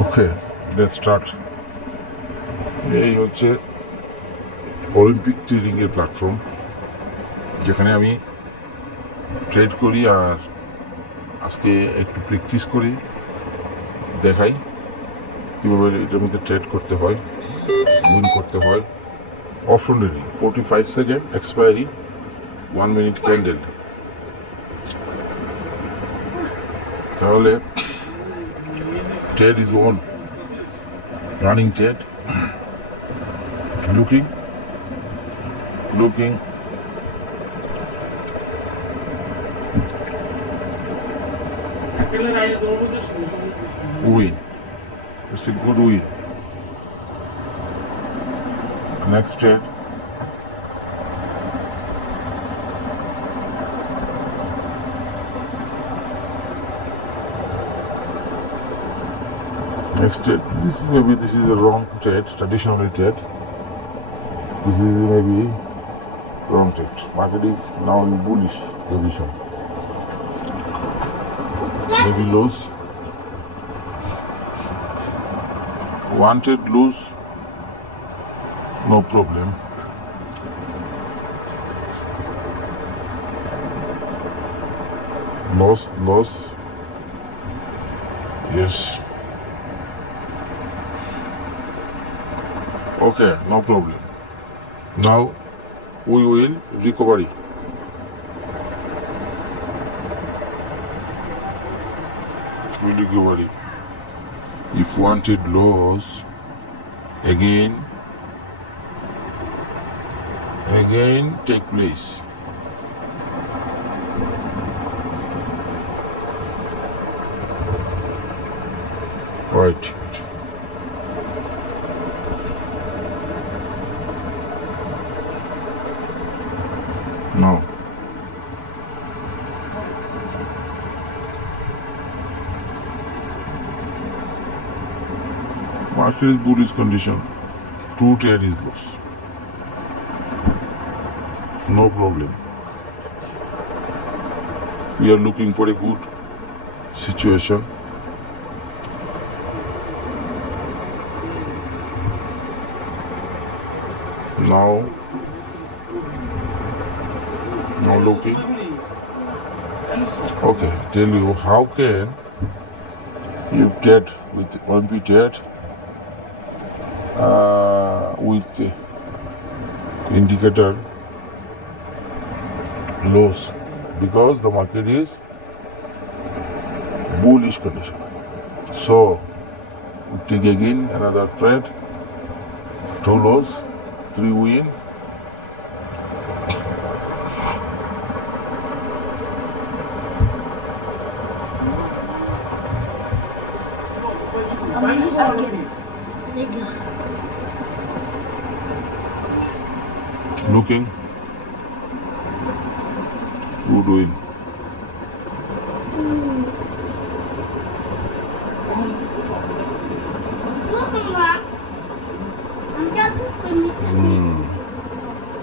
Okay, let's start. এই হচ্ছে Olympic trading এর প্ল্যাটফর্ম, যেখানে আমি ট্রেড করি আর আজকে একটু প্র্যাকটিস করি, দেখাই কীভাবে এটার মধ্যে ট্রেড করতে হয়, উইন করতে হয়। Option ready, 45 second expiry, 1 minute candle. তাহলে trade is on, running trade, looking win. It's a good win. Next trade. Next trade. This is the wrong trade, traditional trade. This is maybe wrong trade. Market is now in bullish position. Maybe lose. One trade lose, no problem. Loss. Yes. Okay, no problem. Now we will recovery. If wanted loss, again take place. Right. Now market is bullish condition, 2 trade is loss, no problem. We are looking for a good situation. Now looking. Okay, tell you how can you trade with Olympic trade with the indicator loss, because the market is bullish condition. So we take again another trade, 2 loss, 3 win. Looking good win.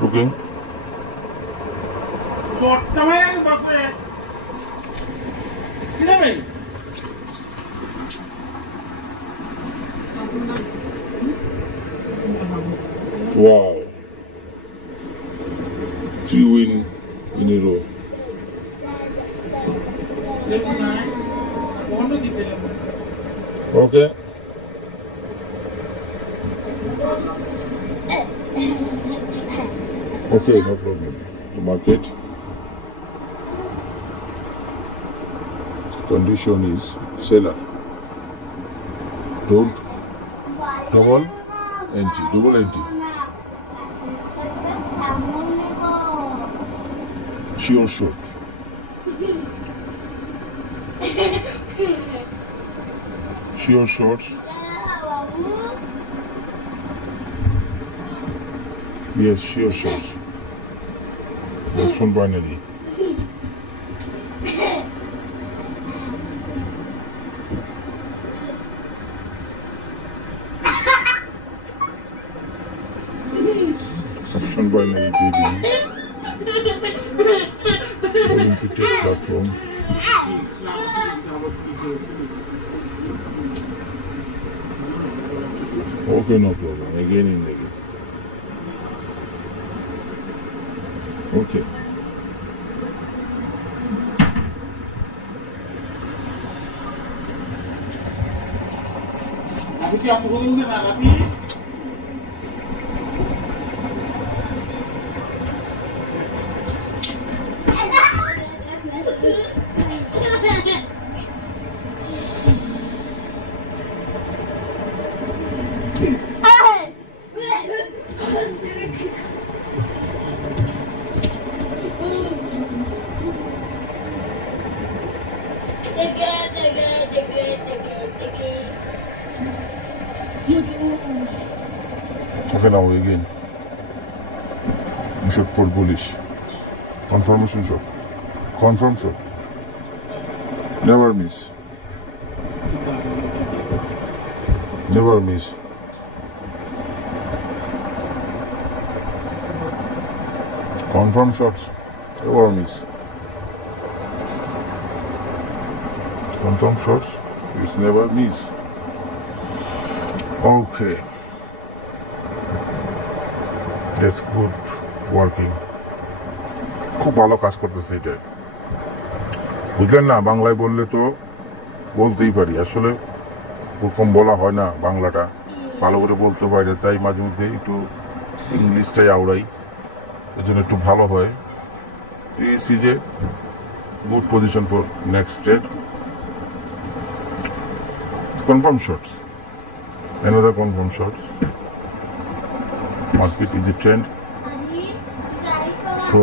Looking. Wow. 3 win in a row. Okay. Okay, no problem. The market condition is seller. Don't double entry. Sure short. Sure short. Yes, sure short. Option binary. Option binary trading. Olympic trade platform. Okay, no problem. Again in again. Okay. Okay, now again. You should put bullish. Confirmation shot. Confirm shot. Never miss. Never miss. Confirm shots. Never miss. Confirm shots. It's never miss. Okay. That's good working. খুব ভালো কাজ করতেছে এটা। বুঝলেন না, বাংলায় বললে তো বলতেই পারি, আসলে ওরকম বলা হয় না, বাংলাটা ভালো করে বলতে পারি না, তাই মাঝে মধ্যে একটু ইংলিশটাই আওড়াই, এই জন্য একটু ভালো হয়। This is a good position for next trade. Confirm shots. Another confirm shots. Market is a trend. So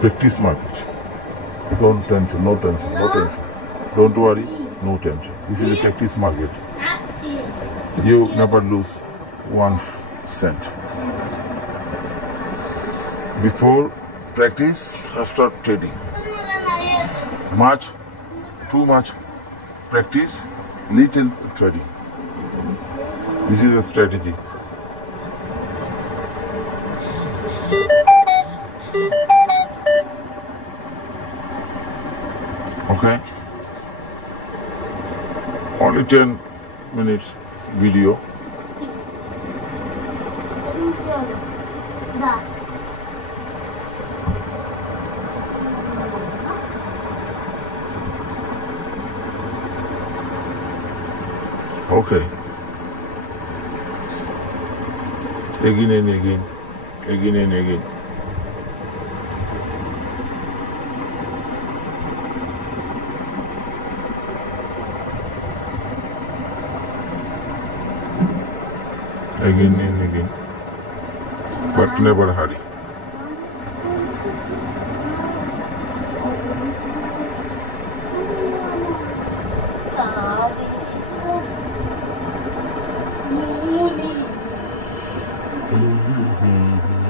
practice market. Don't tension, no tension, no tension. Don't worry, no tension. This is a practice market. You never lose 1 cent. Before practice, after trading. Too much practice, little trading. This is a strategy. Okay. Only 10 minutes video. Okay. Again and again. Again and again. Again and again. But never hurry.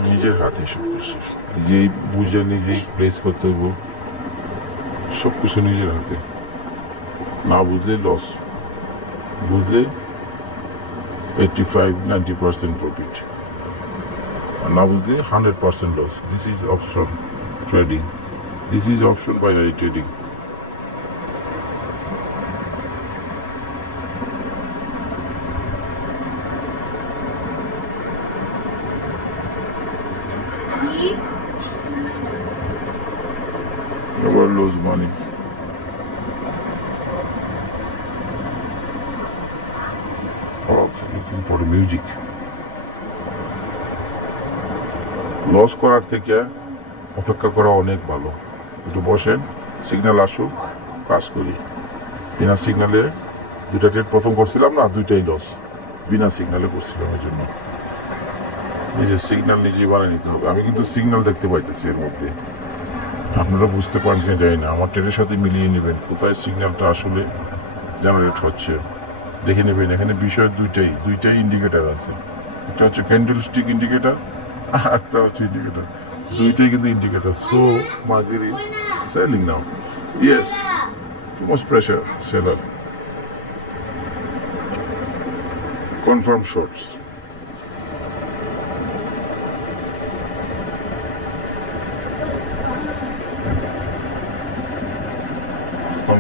নিজের হাতে সব কিছু, নিজেই বুঝে নিজেই প্লেস করতে হইব, সব কিছু নিজের হাতে। না বুঝলে লস, বুঝলে 85-90% প্রফিট, আর না বুঝলে 100% loss. This is option trading, this is option binary trading. Never lose money. Okay, looking for the music. Loss করার থেকে অপেক্ষা করা অনেক ভালো। একটু বসেন, সিগন্যাল আসুক, কাজ করি। বিনা সিগন্যালে দুটা ট্রেড প্রথম করছিলাম না, দুইটাই লস, বিনা সিগন্যালে করছিলাম। এই জন্য নিজের সিগন্যাল নিজেই বানিয়ে নিতে হবে। আমি কিন্তু সিগন্যাল দেখতে পাইতেছি এর মধ্যে, আপনারা বুঝতে পারেন কিনা জানি না, আমার ট্রেনের সাথে মিলিয়ে নেবেন কোথায় সিগন্যালটা আসলে জেনারেট হচ্ছে, দেখে নেবেন। এখানে বিষয় দুইটাই ইন্ডিকেটার আছে, একটা হচ্ছে ক্যান্ডেল স্টিক ইন্ডিকেটার, আর একটা হচ্ছে ইন্ডিকেটার, দুইটাই কিন্তু indicator. So market is selling now. Yes, too much pressure, seller. Confirm shorts.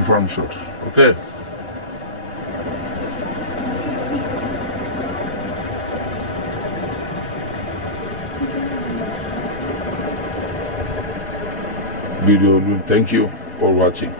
confirm shot. Okay. Video. Thank you for watching.